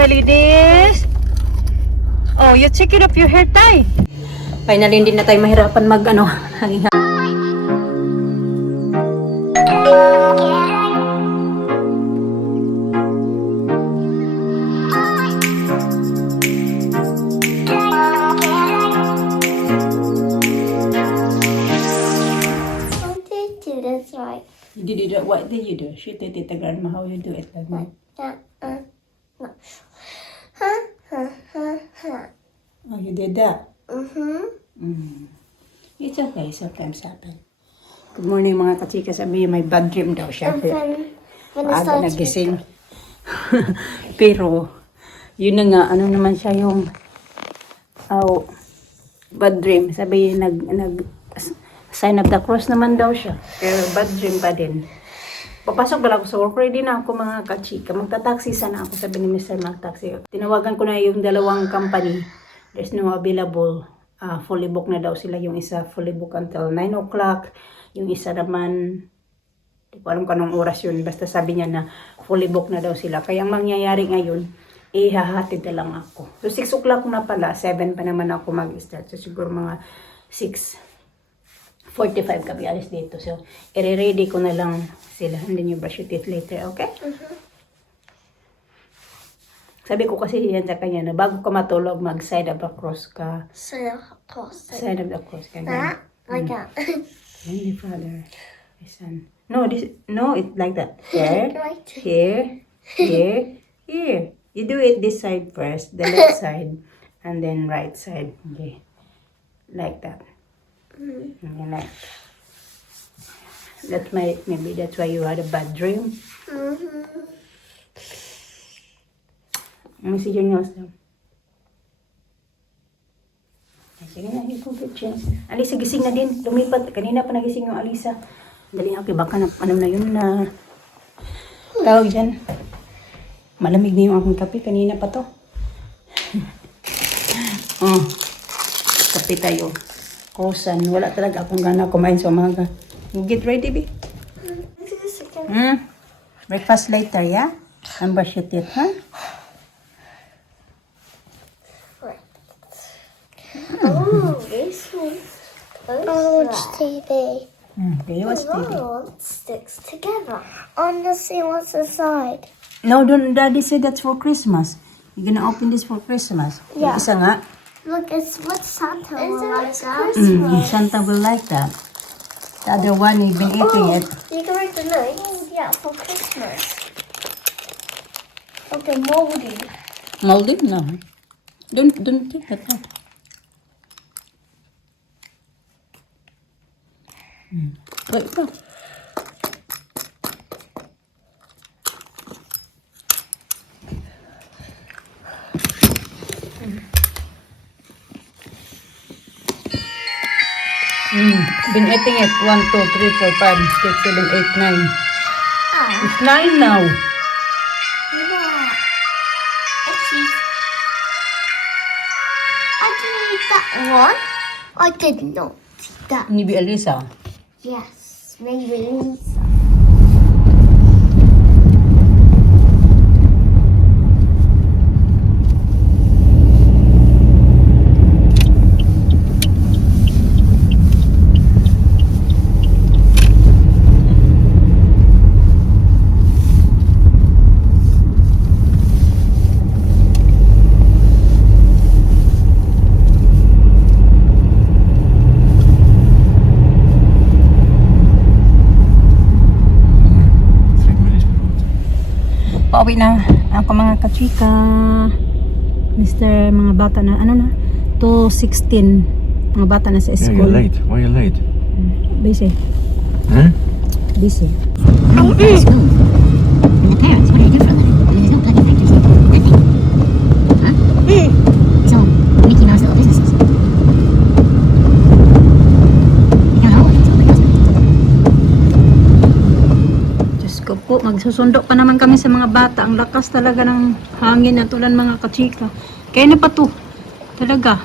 my ladies. Oh, you check it up your hair tie. Finally, hindi na tayo mahirapan hangin. That's right. You did it. What did you do? Shoot it at grandma. How you do it like that? No. Oh, you did that? Mm-hmm. It's okay. Sometimes happen. Good morning mga kachika. Sabi niya may bad dream daw siya. And then when it Aga starts nagising. Pero, yun na nga. Ano naman siya yung bad dream. Sabi niya sign of the cross naman daw siya. Pero bad dream pa din. Papasok ba ako sa work? Ready na ako mga kachika. Magta-taxi sana ako, sabi ni Mr. Mag-taxi. Tinawagan ko na yung dalawang company. There's no available. Fully book na daw sila. Yung isa fully book until 9 o'clock. Yung isa naman, di ko alam kung anong oras yun. Basta sabi niya na fully book na daw sila. Kaya ang mangyayari ngayon, ihahatid na lang ako. So 6 o'clock na pala. 7 pa naman ako mag-start. So siguro mga 6:45 kami alis dito. So, i-ready ko na lang sila. And then you brush your teeth later, okay? Sabi ko kasi yan sa kanya na bago ka matulog, mag-side of the cross ka. side of the cross. Side of the cross ka. That? Like that. Holy Father, my son. No, it's like that. Here, Right. here, here, here. You do it this side first, the left side, and then right side. Okay. Like that. And like maybe that's why you had a bad dream. Let me see your nose now. Sige na, you go get chance. Alisa, gising na din. Lumipat. Kanina pa nagising yung Alisa. Dali, okay, baka ano na yun na tawag dyan. Malamig na yung akong kape. Kanina pa to. Kape tayo. Kosan. Wala talaga akong gana kumain sa umaga. You get ready, B? Breakfast later, yeah? And brush your teeth, huh? Oh, this one. Oh, watch TV. Okay, what's TV? Oh, it sticks together. I want to see what's inside. No, don't. Daddy said that's for Christmas. You're gonna open this for Christmas. Yeah. Yung isa nga. Look, it's what Santa will like that. Santa will like that. The other one, you've been eating it. You can write the notes. Yeah, for Christmas. Okay, moldy. Moldy? No. Don't take that out. Wait, no. Been eating it. 1, 2, 3, 4, 5, 6, 7, 8, 9. It's 9 now. Yeah. Actually, I didn't eat that one. I did not eat that. Maybe Alisa. Yes, maybe Lisa. Pauwi na ako mga kachika. Mr. mga bata na, 2:16. Mga bata na sa Yeah, school. you're late. Why are you late? Busy. Huh? Busy. School. And the parents, what do they do for a living? I mean, there's no bloody factories here. Nothing. Huh? So, Mickey Mouse little businesses. They don't hold until the girls marry. Diyos ko po, magsusundo pa naman kami sa mga bata. Ang lakas talaga ng hangin na tulan mga kachika. Kaya na pa to. Talaga.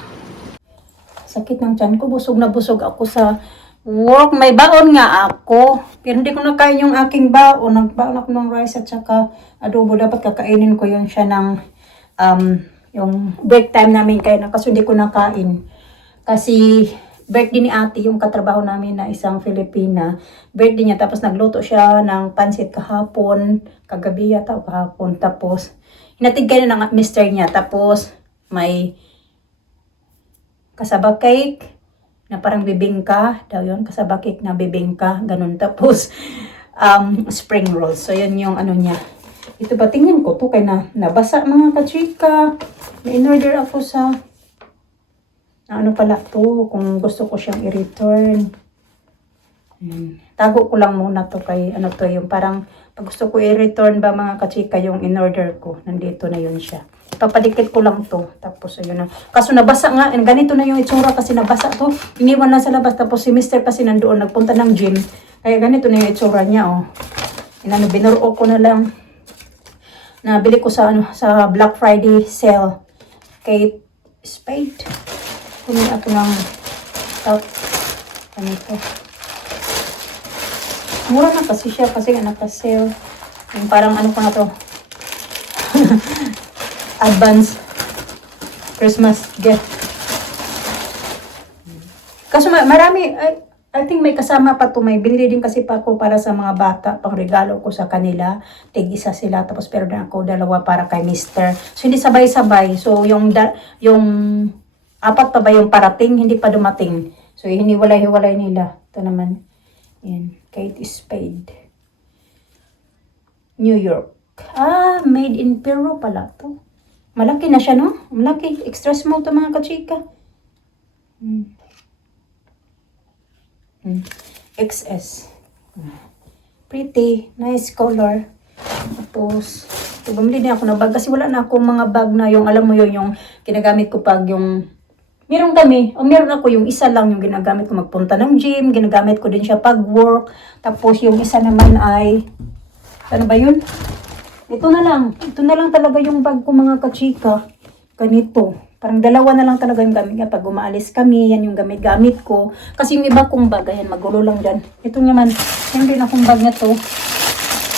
Sakit ng tiyan ko. Busog na busog ako sa work. May baon nga ako. Pero hindi ko na kaya yung aking baon. Nagbaon ako ng rice at saka adobo. Dapat kakainin ko yun siya ng yung break time namin kaya kaso hindi ko nakain. Kasi birthday ni ate, yung katrabaho namin na isang Filipina, birthday niya, tapos nagluto siya ng pansit kahapon, kagabi yata o kahapon, tapos hinatid kayo ng mister niya, tapos may kasaba cake, na parang bibingka, daw yun, kasaba cake na bibingka, ganun, tapos spring rolls, so yun yung ano niya. Ito ba, tingin ko to, kaya nabasa mga kachika, may in-order ako sa ano pala to, kung gusto ko siyang i-return. Tago ko lang muna to kay ano to, yung parang pag gusto ko i-return ba mga kachika yung in-order ko, nandito na yun siya. Papadikit ko lang to, tapos ayun na. Kaso nabasa nga, ganito na yung itsura kasi nabasa to. Iniwan lang sa labas, tapos si Mr. kasi nandoon, nagpunta ng gym. Kaya ganito na yung itsura niya, oh. Inano, binuro ko na lang. Nabili ko sa ano, sa Black Friday sale. Kate Spade. Kunin ako ng top. Ano ito? Mura na kasi siya kasi nga naka-sale. Yung parang ano ko na to. Advance Christmas gift. Kaso marami, I think may kasama pa to. May bili din kasi pa ako para sa mga bata. Pang regalo ko sa kanila. Tig-isa sila. Tapos pero na ako dalawa para kay Mr. So hindi sabay-sabay. So yung apat pa ba yung parating, hindi pa dumating. So, hiniwalay-hiwalay nila. Ito naman. Yan. Kate Spade. New York. Made in Peru pala to. Malaki na siya, no? Malaki. Extra small to mga kachika. XS. Pretty. Nice color. Tapos, bumili din ako ng bag. Kasi wala na akong mga bag na yung, alam mo yun, yung ginagamit ko pag yung meron ako yung isa lang yung ginagamit ko magpunta ng gym, ginagamit ko din siya pag work, tapos yung isa naman ay, ano ba yun? Ito na lang talaga yung bag ko mga kachika, ganito, parang dalawa na lang talaga yung gamit niya, pag umaalis kami, yan yung gamit ko, kasi yung iba kong bag, ayan, magulo lang dyan, ito naman, yan din akong bag na to,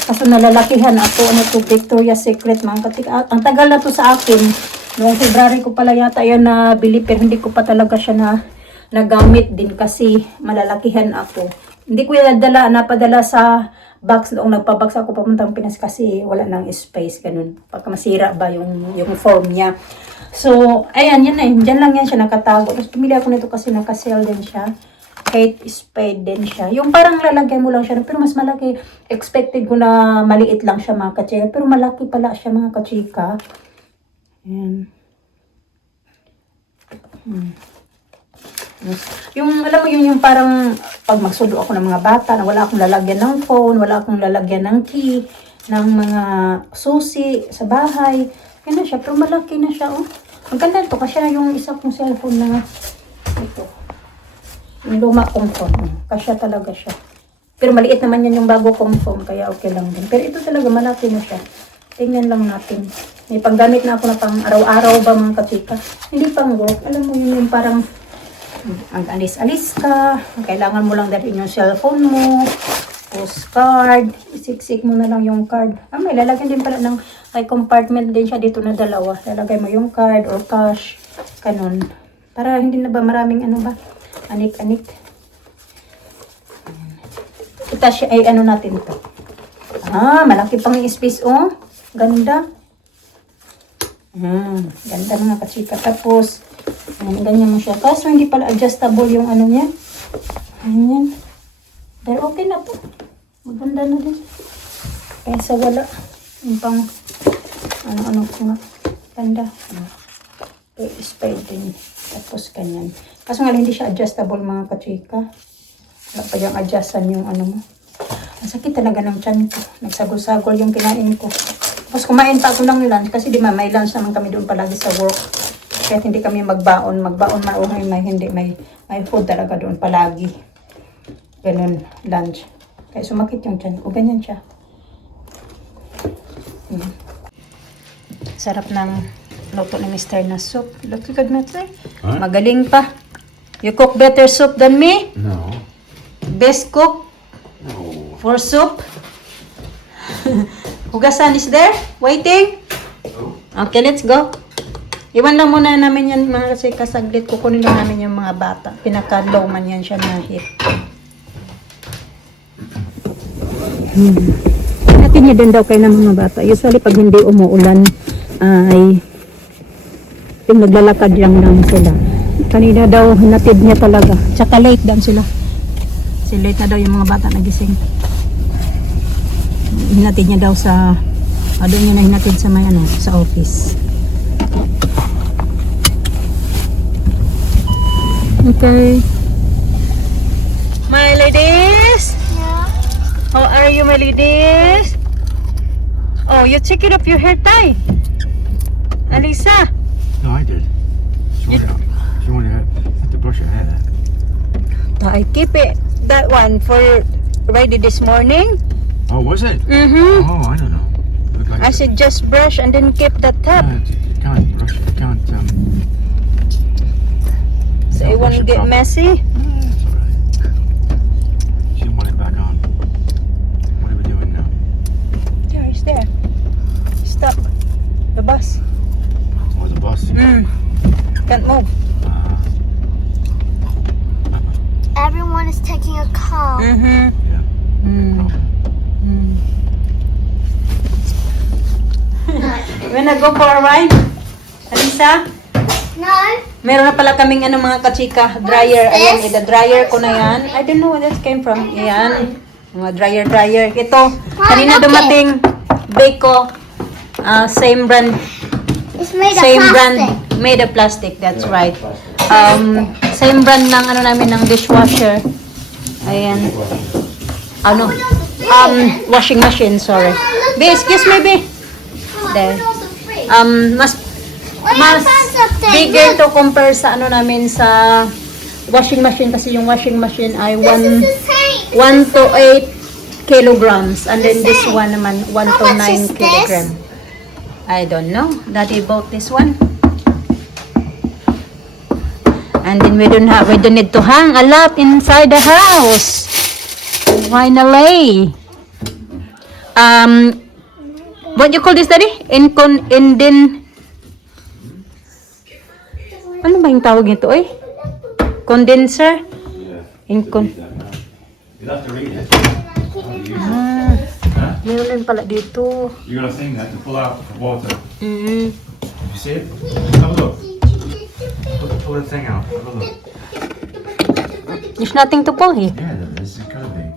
kaso nalalakihan ako, ano to, Victoria's Secret mga kachika, ang tagal na to sa akin. Noong February ko pala yata yan na bili pero hindi ko pa talaga siya nagamit din kasi malalakihan ako. Hindi ko yan napadala sa box noong nagpabox ako papuntang Pinas kasi wala nang space, ganun. Pagka masira ba yung form niya. So, ayan, yan na yun. Diyan lang yan siya nakatago. Tapos pumili ako nito kasi naka-sale din siya. Kate Spade din siya. Yung parang lalagyan mo lang siya, pero mas malaki. Expected ko na maliit lang siya mga kachika. Pero malaki pala siya mga kachika. Ayan. Yung alam mo yun yung parang pag magsudo ako ng mga bata na wala akong lalagyan ng phone, wala akong lalagyan ng key, ng mga susi sa bahay. Yan na siya, pero malaki na siya, oh. Ang ganda ito kasi na yung isa kong cellphone na ito. Yung luma kong phone. Kasya talaga siya. Pero maliit naman yan yung bago kong phone, kaya okay lang din. Pero ito talaga malaki na siya. Tingnan lang natin. May panggamit na ako na pang araw-araw ba mga kachika. Hindi pang work. Alam mo yun yung parang ang alis-alis ka. Kailangan mo lang dalhin yung cellphone mo. Postcard. Isiksik mo na lang yung card. May lalagyan din pala ng may compartment din siya dito na dalawa. Lalagay mo yung card or cash. Ganun. Para hindi na ba maraming ano ba? Anik-anik. Ito siya ay ano natin to. Malaki pang space, oh. Ganda. Ganda mga kachika. Tapos, ganyan mo siya. Kaso hindi pala adjustable yung ano niya. Ayan. Pero okay na po. Maganda na din. Kaysa wala. Yung pang, ano ko nga. Ganda. Okay, spade din. Tapos ganyan. Kaso nga hindi siya adjustable mga kachika. Wala pa yung adjustan yung ano mo. Ang sakit talaga ng tiyan ko. Nagsagol-sagol yung kinain ko. Tapos kumain pa ako ng lunch kasi di may lunch naman kami doon palagi sa work. Kaya hindi kami magbaon. Magbaon man o may food talaga doon palagi. Ganun, lunch. Kaya sumakit yung tiyan ko. Ganyan siya. Sarap ng luto ni Mr. na soup. Look good, Mr. Huh? Magaling pa. You cook better soup than me? No. Best cook No. for soup? Hugasan is there? Waiting? Okay, let's go. Iwan lang muna namin yan mga kasi kasaglit. Kukunin lang namin yung mga bata. Pinaka-low man yan siya na hit. Natin niya din daw kayo ng mga bata. Usually pag hindi umuulan ay naglalakad lang sila. Kanina daw hinatid niya talaga. Tsaka late dan sila. Kasi late na daw yung mga bata nagising. Hinatid niya daw sa doon niya na hinatid sa may sa office. Okay. My ladies. Yeah. How are you, my ladies? Oh, you check it up your hair tie. Alisa. No, I did. She wanted to brush her hair. I keep it that one for ready this morning. Oh, was it? Mm-hmm. Oh, I don't know. Looked like I should just brush and then keep the top. you can't brush. You can't. So it won't get messy. It's alright. She didn't want it back on. What are we doing now? There, it's there. Stop. The bus. Oh, the bus. Can't move. Everyone is taking a call. Mm-hmm. Yeah. No problem. You wanna go for a ride? Alisa? No. Meron na pala kaming mga kachika, dryer. Ayan, the dryer ko na yan. I don't know where that came from. Ayan, mga dryer. Ito, kanina dumating, Beko, same brand, It's made of same plastic. brand, made of plastic, that's right. Same brand ng namin ng dishwasher. Ayan. Washing machine, sorry. Be, excuse me, Be. There. Mas bigger to compare sa namin sa washing machine kasi yung washing machine ay 1 to 8 kilograms and then this one naman 1 to 9 kilogram. I don't know. Daddy bought this one. And then we don't need to hang a lot inside the house. Finally. What you call this, Daddy? Ano ba yung tawag nito, eh? Condenser? You'll have to read it. Meron pala dito. You got a thing there to pull out the water. Mm-hmm. You see it? Have a look. Pull the thing out. Have a look. There's nothing to pull here. Yeah, there is. It's gotta be.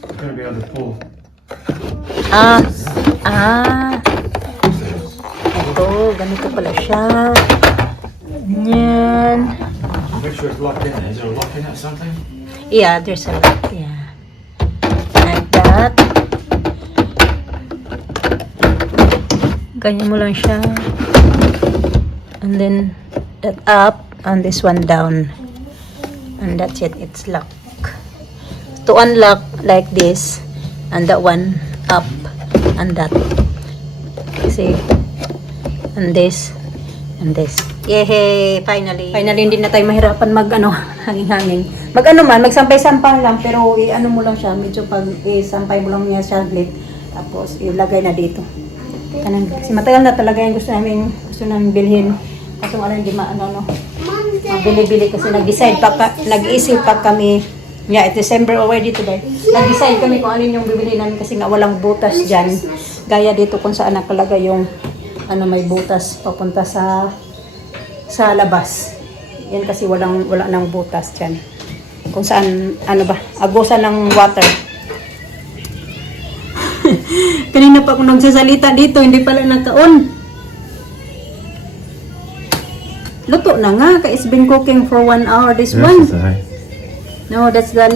You've got to be able to pull. Ito, ganito pala siya. Yan. Make sure it's locked in. Is there a lock in it or something? Yeah, there's a lock. Yeah. Like that. Ganyan mo lang siya. And then, that up, and this one down. And that's it. It's locked. To unlock, like this, and that one up, and that. See? And this, and this. Yehey! Finally. Finally, hindi na tayo mahirapan hanging-hanging. Magsampay-sampay lang, pero mo lang siya, medyo pag sampay mo lang niya saglit, tapos ilagay na dito. Kasi matagal na talaga yung gusto namin bilhin. Kasi hindi bili-bili kasi nag-isip pa kami. Yeah, it's December already today. Nag-decide kami kung alin yung bibili namin kasi nga walang butas dyan. Gaya dito kung saan nakalagay yung may butas papunta sa labas. Yan kasi wala nang butas dyan. Kung saan, agusan ng water. Kanina pa ako nagsasalita dito, hindi pala naka-on. Luto na nga, it's been cooking for 1 hour this one. No, that's the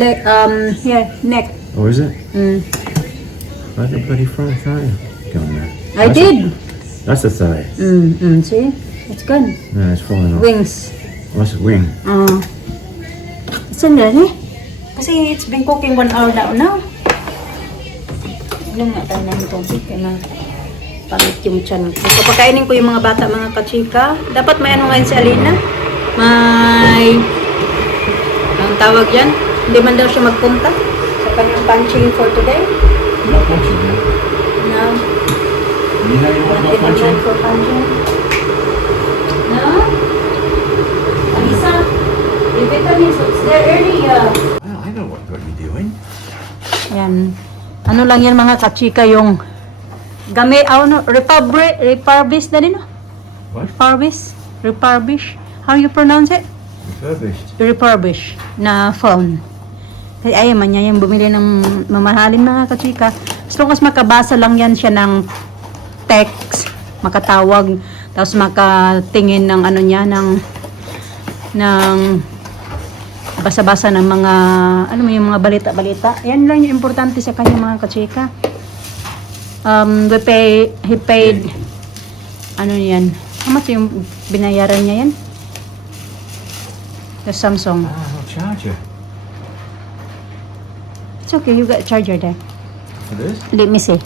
here, neck. Oh, is it? Mm. I had the bloody front thigh gone there. I did. That's the thigh. See? It's gone. No, it's falling off. Wings. What's a wing? It's in there, eh? Kasi it's been cooking 1 hour now. Inom nga tayo ng tubig kaya pangit yung tiyan ko. So, pakainin ko yung mga bata, mga kachika. Dapat may ngayon si Alina. May ang tawag yan. Hindi man daw siya magpunta sa kanyang punching for today. Not punching, man. No. You know you want to go punching? For punching? No? Alisa, your vitamins was there earlier. I know what you're doing. Yan. Ano lang yan mga kachika yung repurbish na din, no? What? Repurbish. How you pronounce it? Refurbished. Repurbish na phone. Kasi ayaw man niya yung bumili ng mamahalin mga kachika. As long as makabasa lang yan siya ng text, makatawag, tapos makatingin ng ano niya, ng basa-basa ng mga, ano mo yung mga balita-balita. Yan lang yung importante sa kanya mga kachika. He paid, ano yan, how much yung binayaran niya yan? The Samsung. Ah, no charger. It's okay, you got charger there. It is? Let me see.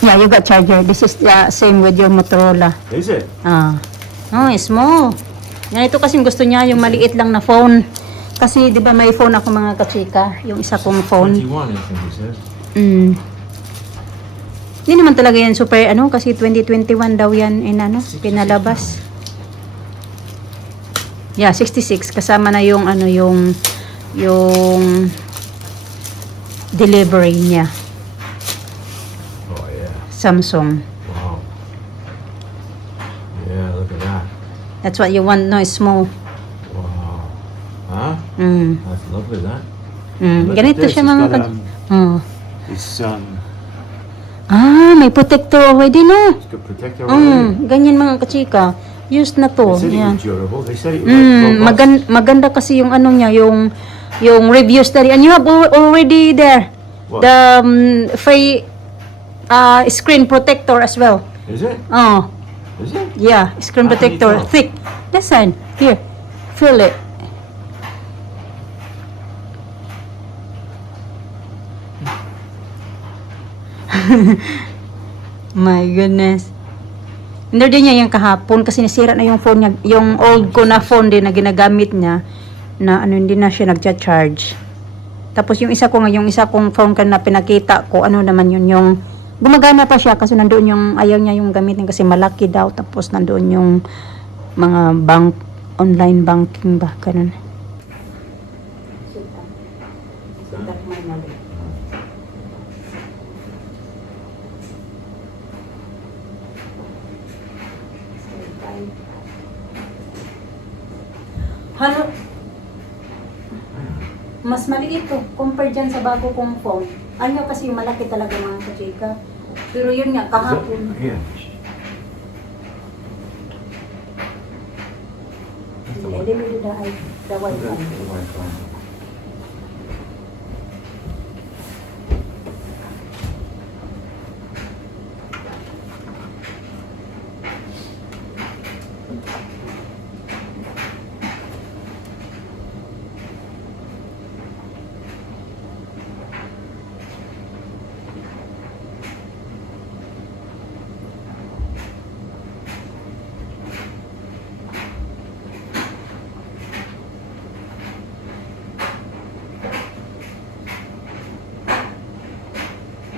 Yeah, you got charger. This is the same with your Motorola. Is it? Oh, small. Yan, ito kasi gusto niya yung maliit lang na phone. Kasi, di ba may phone ako mga kachika? Yung isa kong phone. 21, I think it says. Hindi naman talaga yan super, kasi 2021 daw yan pinalabas. Yeah, 66. Kasama na yung, yung delivery niya. Oh, yeah. Samsung. Wow. Yeah, look at that. That's what you want, no? Small. Wow. Huh? Mm. That's lovely, that. Look at Ganito this, siya it's mga got, It's, may protector already, no? it's got protector already. Ganyan mga kachika. Used na to. They said it Yan. was durable. They said it was robust. Maganda kasi yung niya, yung review study. And you have already there What? the free screen protector as well. Is it? Oh, Is it? yeah, screen How do you protector, tell? thick. Listen, here, feel it. My goodness. Hindi din niya yung kahapon kasi nasira na yung phone niya, yung old ko na phone din na ginagamit niya na hindi na siya nagcha-charge. Tapos yung isa kong phone na pinakita ko, naman yun yung gumagana pa siya kasi nandoon yung ayaw niya yung gamitin kasi malaki daw tapos nandoon yung mga online banking ba ganun. Halo. Mas maliit to compare dyan sa bago kong phone. Ano kasi yung malaki talaga mga kachika. Pero yun nga, kahapon. Here. Hindi mo the Wi-Fi. The Wi-Fi.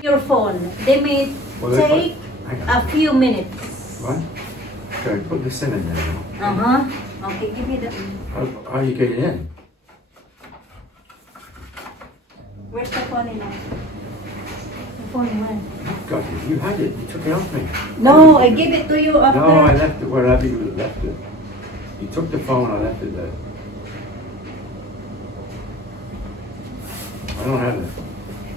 Your phone. They may Well, they take hang on. a few minutes. What? Okay, put this in there now. Okay, give me the. How are you getting in? Where's the phone in? The phone one. God, you had it. You took it off me. No, I give it to you after. No, I left it wherever you left it. You took the phone, I left it there. I don't have it.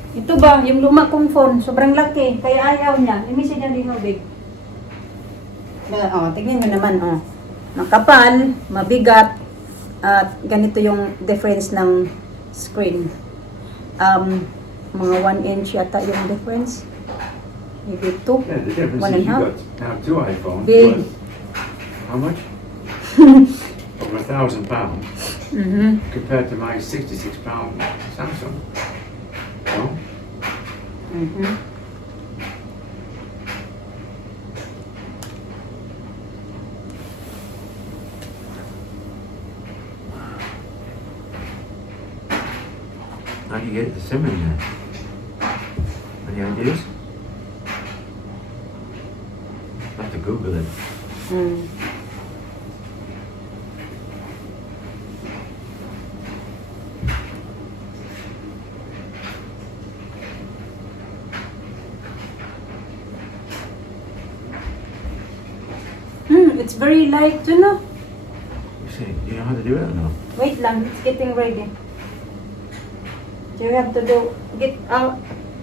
Ito ba, yung luma kong phone, sobrang laki, kaya ayaw niya. Imisin niya din, big. Tignan niyo naman, makapal, mabigat, at ganito yung difference ng screen. Mga 1 inch yata yung difference. Maybe 2. Yeah, the difference One is and you a half. got now 2 iPhones. Big. Worth how much? Over £1,000 compared to my £66 Samsung. No? How do you get the SIM in there? Any ideas? Google it. Hmm. It's very light, you know? You see, do you know how to do it or no? Wait lang, it's getting ready. Do you have to get out?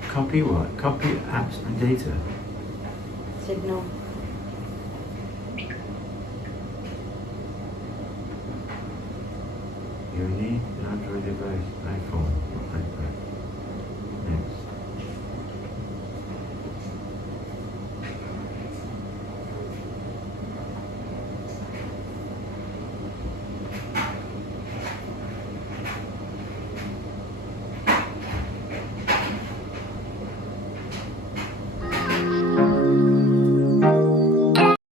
Copy what? Copy apps and data. Said no. You need an Android device, iPhone, or iPad.